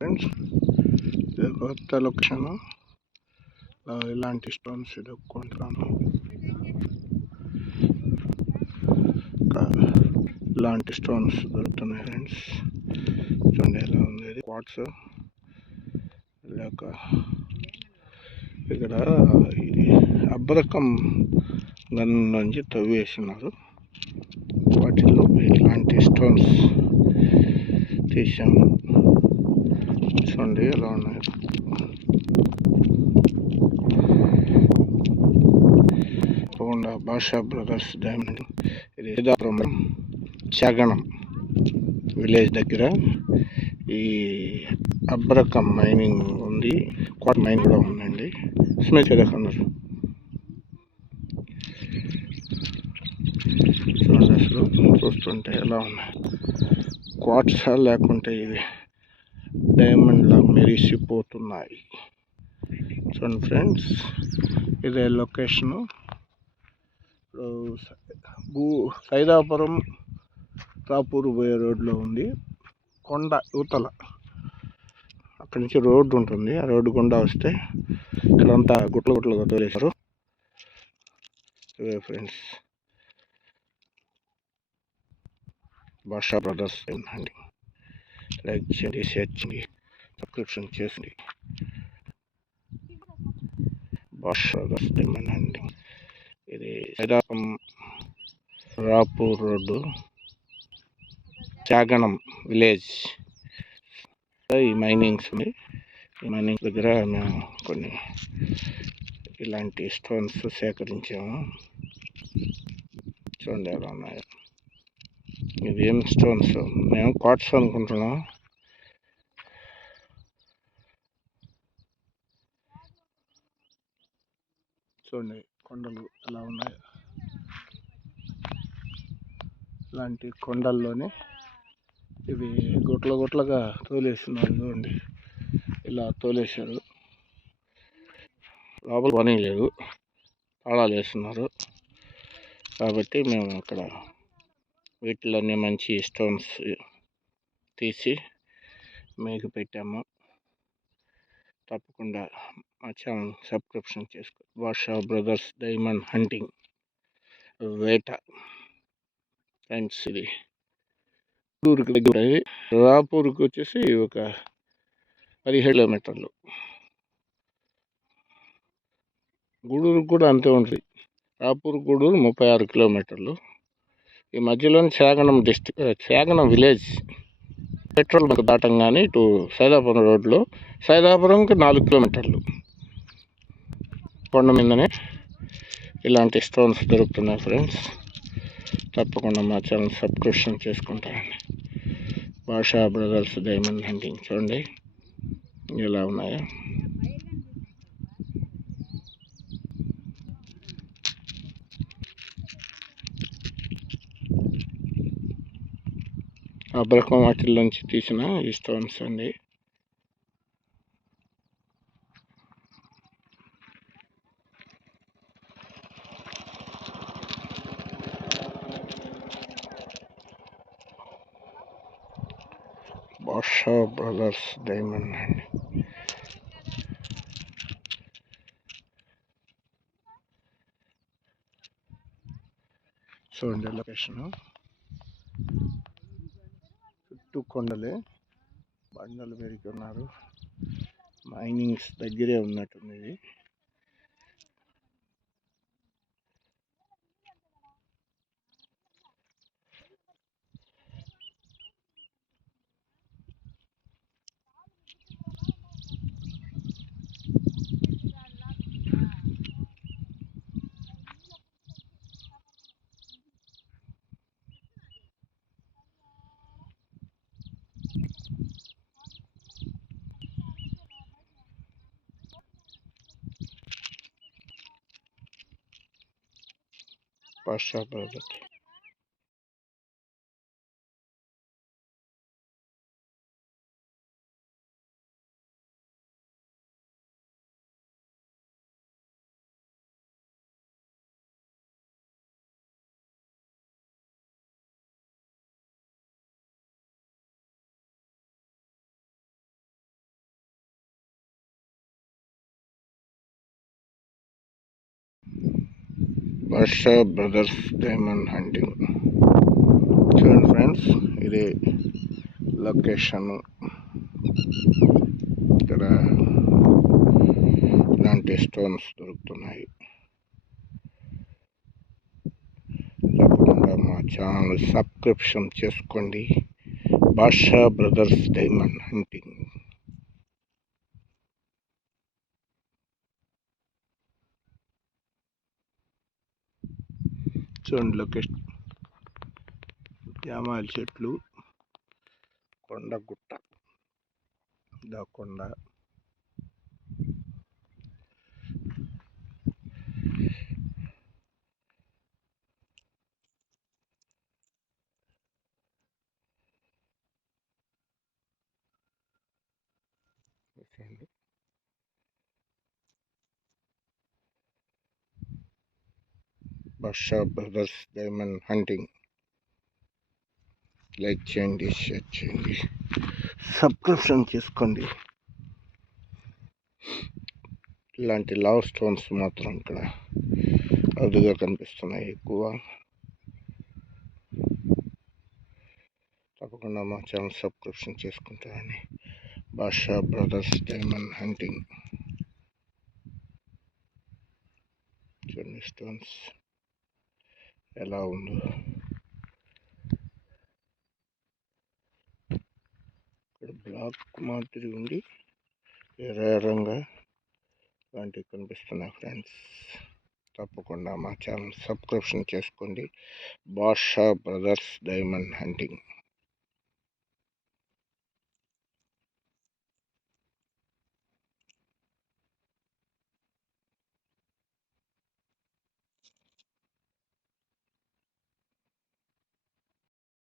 Friends ఇది కొత్త location ఇలాంటి స్టోన్స్ ఎదుక్కుంటున్నాను ఇలాంటి స్టోన్స్ దొరుకుతున్నాయి ఫ్రెండ్స్ చూడండి ఎలా ఉంది ఇది వాట్స్ లేక ఇక్కడ ఇది అబ్రకం గన్ నుంచి తవ్వేసినారు. వాటిలో ఇలాంటి స్టోన్స్ తీసాము. చూడండి ఎలా ఉన్నాయి. పోండా భాషా బ్రదర్స్ డైమండ్ ఇది సీతాపురం చాగణం విలేజ్ దగ్గర. ఈ అబ్రకం మైనింగ్ ఉంది కోట మైన్ కూడా ఉందండి. స్మెచ్ అన్నారు చూడండి అసలు చూస్తుంటే ఎలా ఉన్నాయి. క్వార్ట్స్ లేకుంటే ఇవి డైమండ్లా మెరిసిపోతున్నాయి. చూడండి ఫ్రెండ్స్ ఇదే లొకేషను. భూ సైదాపురం రాపూర్ పోయే రోడ్లో ఉంది. కొండ యువతల. అక్కడి నుంచి రోడ్డు ఉంటుంది. ఆ రోడ్డు గుండా వస్తే ఇక్కడంతా గుట్ల గుట్లుగా తోలేశారు. ఇవే ఫ్రెండ్స్ భాషా బ్రదర్స్ అండి లైక్ చేయండి షేర్ చేయండి సబ్స్క్రిప్షన్ చేయండి అండి ఇది సైదాపం రాపూర్ రోడ్డు చాగణం విలేజ్ ఈ మైనింగ్స్ ఉంది ఈ మైనింగ్ దగ్గర మేము కొన్ని ఇలాంటి స్టోన్స్ సేకరించాము. చూడండి ఎలా ఉన్నాయో. ఇది ఏం స్టోన్స్ మేము కాట్స్ అనుకుంటున్నాం. చూడండి కొండలు ఎలా ఉన్నాయి. ఇలాంటి కొండల్లోనే ఇవి గుట్ల గుట్లగా తోలేస్తున్నారు చూడండి. ఇలా తోలేశారు. లోపల పని లేదు. తాళాలు వేస్తున్నారు. కాబట్టి మేము అక్కడ వీటిలోనే మంచి స్టోన్స్ తీసి మీకు పెట్టాము. తప్పకుండా మా ఛానల్ సబ్స్క్రిప్షన్ చేసుకో వర్ష బ్రదర్స్ డైమండ్ హంటింగ్ వేట. ఫ్రెండ్స్ ఇది గూడూరుకి దగ్గర రాపూర్కి వచ్చేసి ఒక పదిహేడు కిలోమీటర్లు. గూడూరు కూడా అంతే ఉంటుంది. రాపూర్ గూడూరు ముప్పై ఆరు కిలోమీటర్లు. ఈ మధ్యలోని Shaganam district Shaganam village petrol bunk దాటంగానే ఇటు సైదాపురం రోడ్లో సైదాపురంకి నాలుగు కిలోమీటర్లు. కొండ మీదనే ఇలాంటి స్టోన్స్ దొరుకుతున్నాయి ఫ్రెండ్స్ తప్పకుండా మా ఛానల్ సబ్స్క్రిప్షన్ చేసుకుంటారండి భాషా బ్రదర్స్ డైమండ్ హంటింగ్ చూడండి. ఎలా ఉన్నాయో. అబ్రకం నుంచి తీసిన ఈ స్టోన్స్ అండి. బాషా బ్రదర్స్ డైమండ్ అండి. చూడండి లొకేషను. కొండలే. బండలు పెరిగి ఉన్నారు మైనింగ్స్ దగ్గరే ఉన్నట్టుంది başladı. Thank you. Varsha brothers diamond hunting చూడండి ఫ్రెండ్స్ ఇది లొకేషన్ ఇక్కడ ఇలాంటి స్టోన్స్ దొరుకుతున్నాయి. తప్పకుండా మా ఛానల్ సబ్స్క్రిప్షన్ చేసుకోండి. బాషా బ్రదర్స్ డైమండ్ హంటింగ్ చూడండి లొకేషన్. జామాయిల చెట్లు. కొండ గుట్ట. ఇదా కొండ చూడండి Basha brothers diamond hunting like చేయండి షేర్ చేయండి. సబ్స్క్రిప్షన్ చేసుకోండి. ఇలాంటి లవ్ స్టోన్స్ మాత్రం ఇక్కడ అరుదుగా కనిపిస్తున్నాయి ఎక్కువ. తప్పకుండా మా ఛానల్ సబ్స్క్రిప్షన్ చేసుకుంటారని బాషా బ్రదర్స్ డైమండ్ హంటింగ్ చూడండి స్టోన్స్ ఎలా ఉందో. ఇక్కడ బ్లాక్ మాదిరి ఉండి ఎర్రంగా లాంటివి కనిపిస్తున్నాయి ఫ్రెండ్స్. తప్పకుండా మా ఛానల్ సబ్స్క్రిప్షన్ చేసుకోండి. Basha brothers diamond hunting.